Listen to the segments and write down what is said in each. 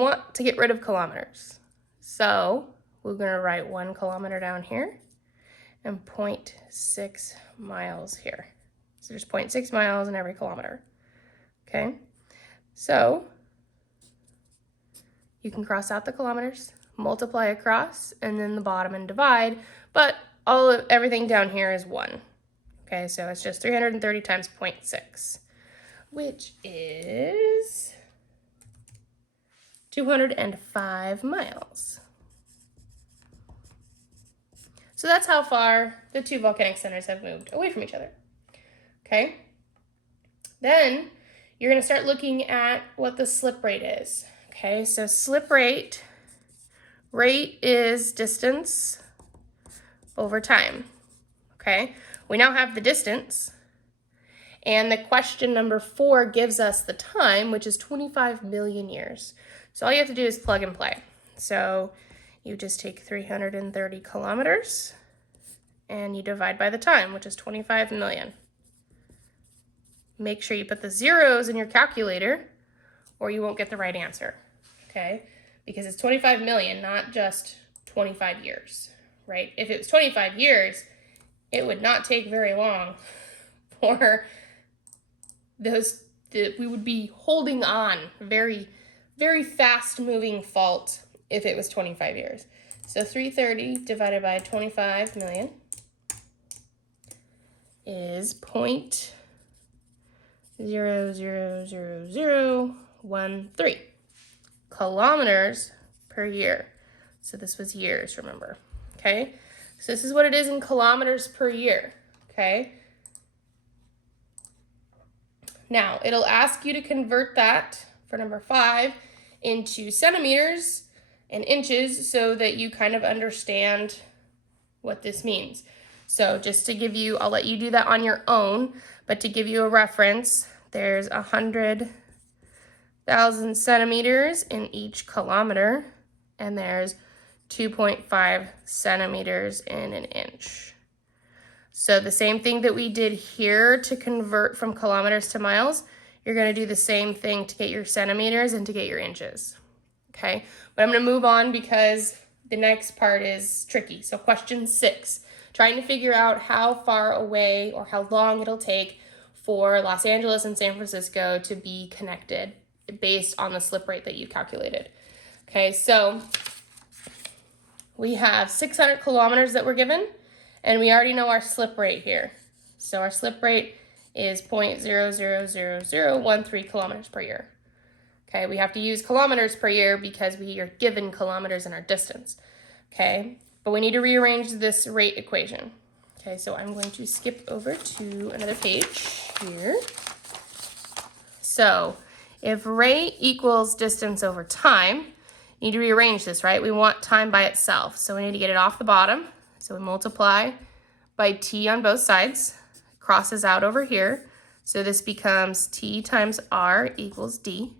We want to get rid of kilometers. So we're going to write 1 kilometer down here and 0.6 miles here. So there's 0.6 miles in every kilometer. Okay, so you can cross out the kilometers, multiply across, and then the bottom and divide, but everything down here is 1. Okay, so it's just 330 times 0.6, which is 205 miles. So that's how far the two volcanic centers have moved away from each other. Okay, then you're going to start looking at what the slip rate is. Okay, so slip rate is distance over time. Okay, we now have the distance, and the question number 4 gives us the time, which is 25 million years. So all you have to do is plug and play. So you just take 330 kilometers and you divide by the time, which is 25 million. Make sure you put the zeros in your calculator or you won't get the right answer, okay? Because it's 25 million, not just 25 years, right? If it was 25 years, it would not take very long for we would be holding on very, very fast moving fault if it was 25 years. So 330 divided by 25 million is 0.00013 kilometers per year. So this was years, remember, okay? So this is what it is in kilometers per year, okay? Now, it'll ask you to convert that for number 5 into centimeters and inches so that you kind of understand what this means. So just to give you, I'll let you do that on your own, but to give you a reference, there's 100,000 centimeters in each kilometer, and there's 2.5 centimeters in an inch. So the same thing that we did here to convert from kilometers to miles, you're going to do the same thing to get your centimeters and to get your inches. Okay, but I'm going to move on because the next part is tricky. So question 6, trying to figure out how far away or how long it'll take for Los Angeles and San Francisco to be connected based on the slip rate that you calculated. Okay, so we have 600 kilometers that we're given, and we already know our slip rate here. So our slip rate is 0.00013 kilometers per year. Okay, we have to use kilometers per year because we are given kilometers in our distance. Okay, but we need to rearrange this rate equation. Okay, so I'm going to skip over to another page here. So if rate equals distance over time, you need to rearrange this, right? We want time by itself, so we need to get it off the bottom. So we multiply by t on both sides, crosses out over here. So this becomes t times r equals d,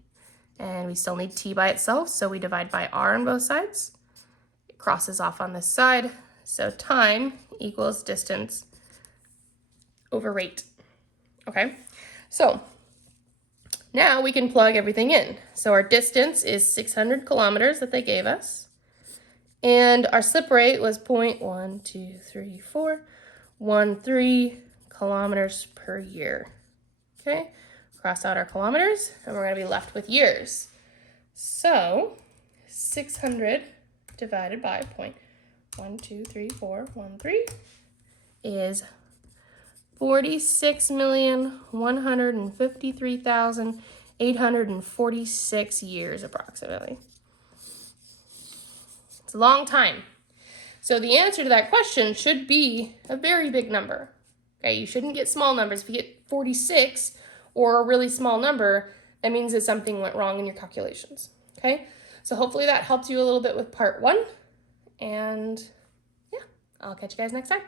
and we still need t by itself, so we divide by r on both sides. It crosses off on this side, so time equals distance over rate. Okay, so now we can plug everything in. So our distance is 600 kilometers that they gave us. And our slip rate was 0.12314 kilometers per year. Okay, cross out our kilometers, and we're going to be left with years. So 600 divided by 0.1231413 is 46,153,846 years approximately. It's a long time. So the answer to that question should be a very big number. Okay, you shouldn't get small numbers. If you get 46 or a really small number, that means that something went wrong in your calculations. Okay, so hopefully that helps you a little bit with part 1. And yeah, I'll catch you guys next time.